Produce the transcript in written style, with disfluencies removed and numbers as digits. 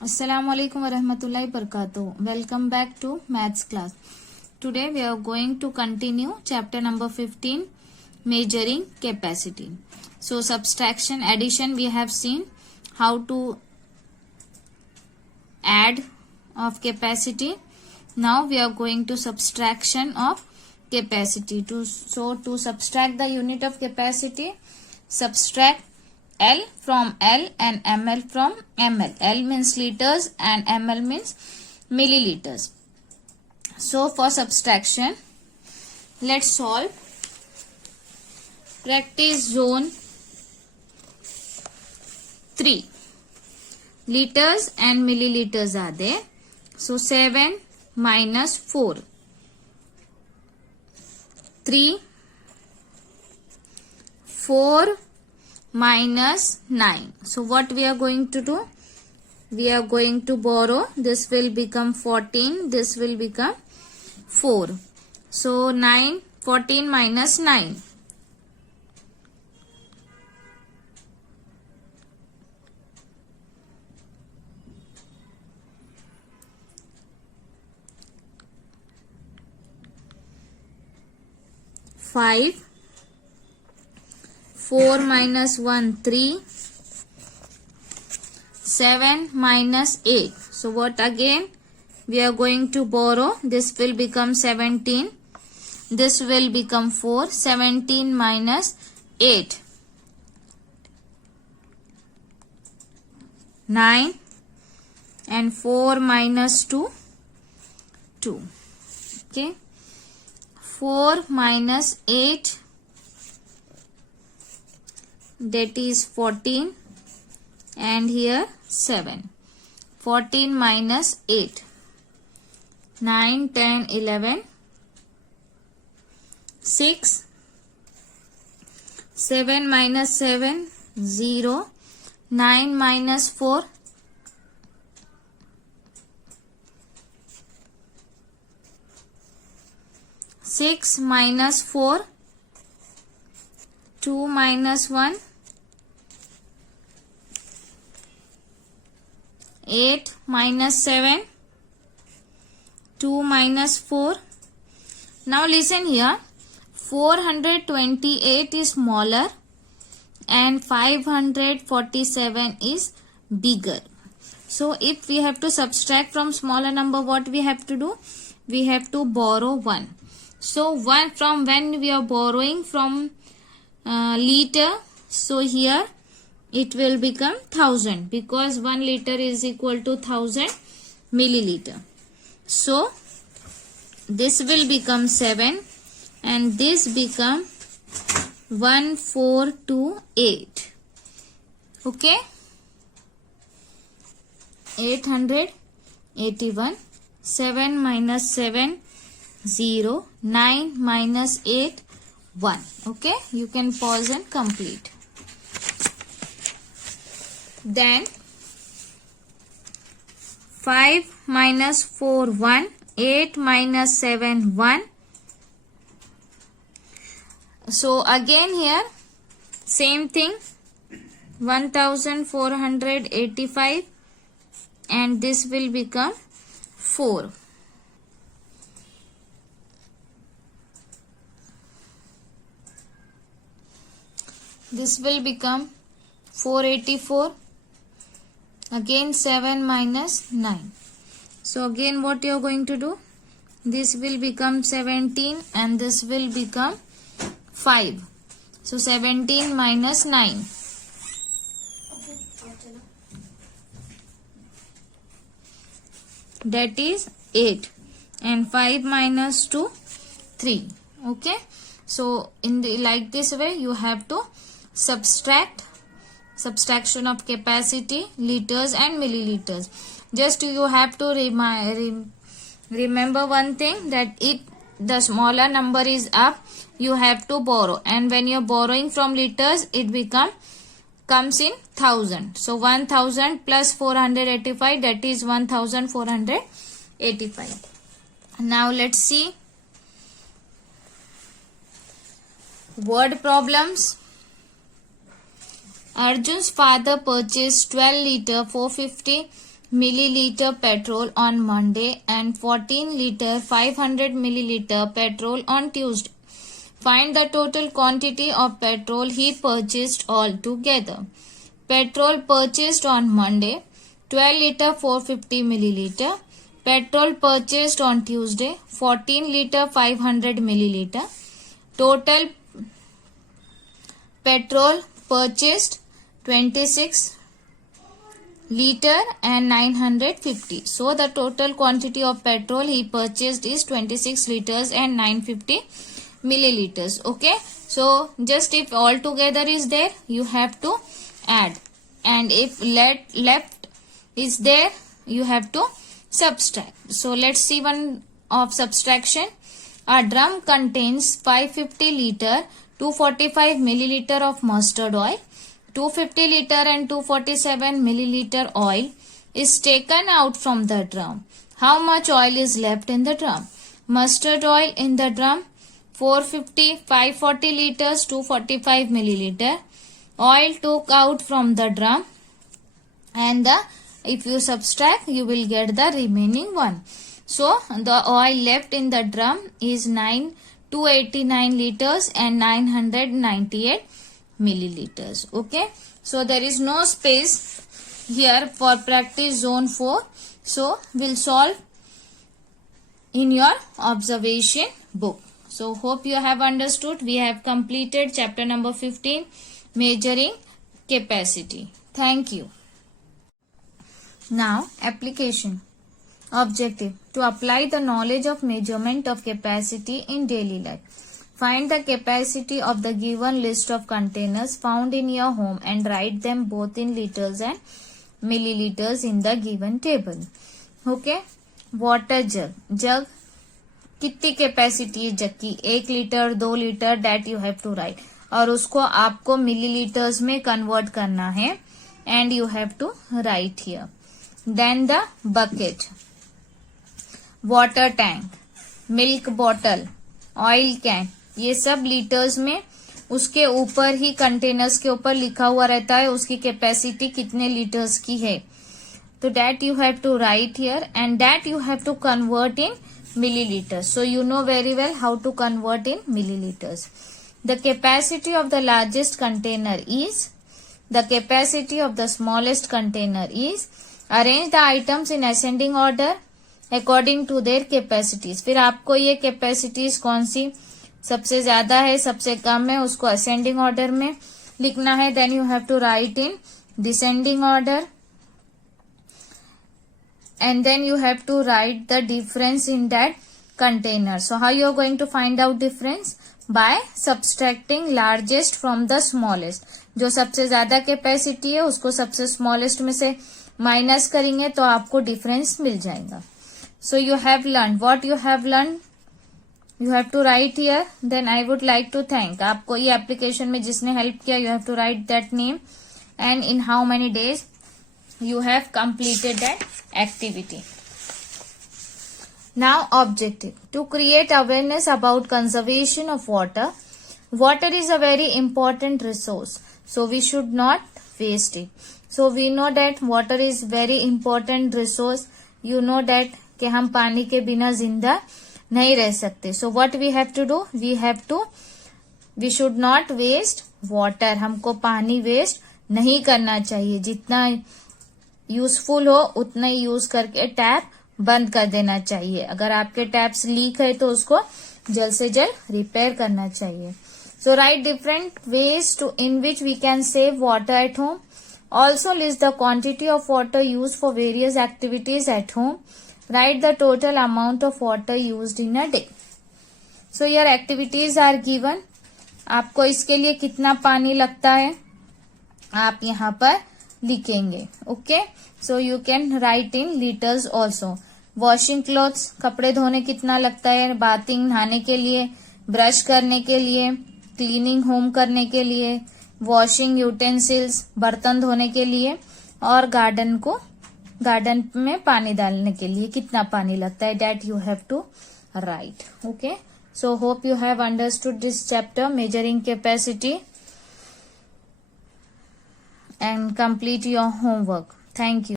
Assalamualaikum warahmatullahi wabarakatuh. Welcome back to maths class. Today we are going to continue chapter number 15, measuring capacity. So subtraction, addition we have seen, how to add of capacity. Now we are going to subtraction of capacity. To subtract the unit of capacity, subtract L from L and ml from ml. L means liters and ml means milliliters. So for subtraction, let's solve. Practice zone 3. Liters and milliliters are there. So 7 minus 4. 3. 4 minus 9. So what we are going to do? We are going to borrow. This will become 14. This will become 4. So 14 minus 9. 5. 4 minus 1, 3. 7 minus 8. So what again? We are going to borrow. This will become 17. This will become 4. 17 minus 8. 9. And 4 minus 2. 2. Okay. 4 minus 8. That is 14 and here 7. 14 minus 8. 9, 10, 11. 6. 7 minus 7, 0. 9 minus 4. 6 minus 4. 2 minus 1. 8 minus 7. 2 minus 4. Now listen here. 428 is smaller and 547 is bigger. So if we have to subtract from smaller number, what we have to do? We have to borrow 1. So from when we are borrowing from liter, so here it will become 1000 because 1 liter is equal to 1000 milliliter. So this will become 7 and this become 1428. Okay, 881. 7 minus 7, 0. 9 minus 8, 1. Okay, you can pause and complete. Then 5 minus 4, 1. 8 minus 7, 1. So again here same thing, 1485 and this will become 4. This will become 484. Again 7 minus 9. So again what you are going to do? This will become 17 and this will become 5. So 17 minus 9. That is 8. And 5 minus 2, 3. Okay. So in the like this way you have to subtraction of capacity, liters and milliliters. Just you have to remember one thing, that the smaller number is up, you have to borrow, and when you are borrowing from liters it comes in 1000. So 1000 plus 485, that is 1485. Now let's see word problems. Arjun's father purchased 12 liter 450 milliliter petrol on Monday and 14 liter 500 milliliter petrol on Tuesday. Find the total quantity of petrol he purchased altogether. Petrol purchased on Monday 12 liter 450 milliliter. Petrol purchased on Tuesday 14 liter 500 milliliter. Total petrol purchased 26 liter and 950. So the total quantity of petrol he purchased is 26 liters and 950 milliliters. Okay, so just if all together is there, you have to add, and if left is there, you have to subtract. So let's see one of subtraction. A drum contains 550 liter 245 milliliter of mustard oil. 250 liter and 247 milliliter oil is taken out from the drum. How much oil is left in the drum? Mustard oil in the drum 450, 540 liters, 245 milliliter. Oil took out from the drum, and if you subtract, you will get the remaining one. So the oil left in the drum is 289 liters and 998 milliliters. Okay, so there is no space here for practice zone 4. So we'll solve in your observation book. So hope you have understood. We have completed chapter number 15, measuring capacity. Thank you. Now application. Objective: to apply the knowledge of measurement of capacity in daily life. Find the capacity of the given list of containers found in your home and write them both in liters and milliliters in the given table. Okay. Water jug. Jug कितनी capacity है jug की? 1 litre 2 litre, that you have to write, और उसको आपको millilitres में convert करना है, and you have to write here. Then the bucket, water tank, milk bottle, oil can, ये सब लीटर्स में उसके ऊपर ही कंटेनर्स के ऊपर लिखा हुआ रहता है उसकी कैपेसिटी कितने लीटर्स की है. तो that you have to write here, and that you have to convert in milliliters. So you know very well how to convert in milliliters. The capacity of the largest container is, the capacity of the smallest container is. Arrange the items in ascending order according to their capacities. फिर आपको ये capacities कौन सी सबसे ज्यादा है सबसे कम है उसको ascending order में लिखना है. Then you have to write in descending order, and then you have to write the difference in that container. So how you are going to find out difference? By subtracting largest from the smallest. जो सबसे ज्यादा capacity है उसको सबसे smallest में से minus करेंगे तो आपको डिफरेंस मिल जाएगा. So you have learn, what you have learn you have to write here. Then I would like to thank, आपको ये एप्लीकेशन में जिसने हेल्प किया, you have to write that name and in how many days you have completed that activity. Now objective: to create awareness about conservation of water. Water is a very important resource, so we should not waste it. So we know that water is very important resource. You know that कि हम पानी के बिना जिंदा नहीं रह सकते. So what we have to do? We should not waste water. हमको पानी वेस्ट नहीं करना चाहिए. जितना यूजफुल हो उतना ही यूज करके टैप बंद कर देना चाहिए. अगर आपके टैप्स लीक है तो उसको जल्द से जल्द रिपेयर करना चाहिए. So write different ways to in which we can save water at home. Also list the quantity of water use for various activities at home. Write the total amount of water used in a day. So your activities are given. आपको इसके लिए कितना पानी लगता है आप यहाँ पर लिखेंगे. Okay, so you can write in litres also. Washing clothes, कपड़े धोने कितना लगता है. बाथिंग, नहाने के लिए, ब्रश करने के लिए, क्लीनिंग होम करने के लिए, वॉशिंग यूटेंसिल्स, बर्तन धोने के लिए, और गार्डन में पानी डालने के लिए कितना पानी लगता है. That you have to write. Okay, so hope you have understood this chapter measuring capacity and complete your homework. Thank you.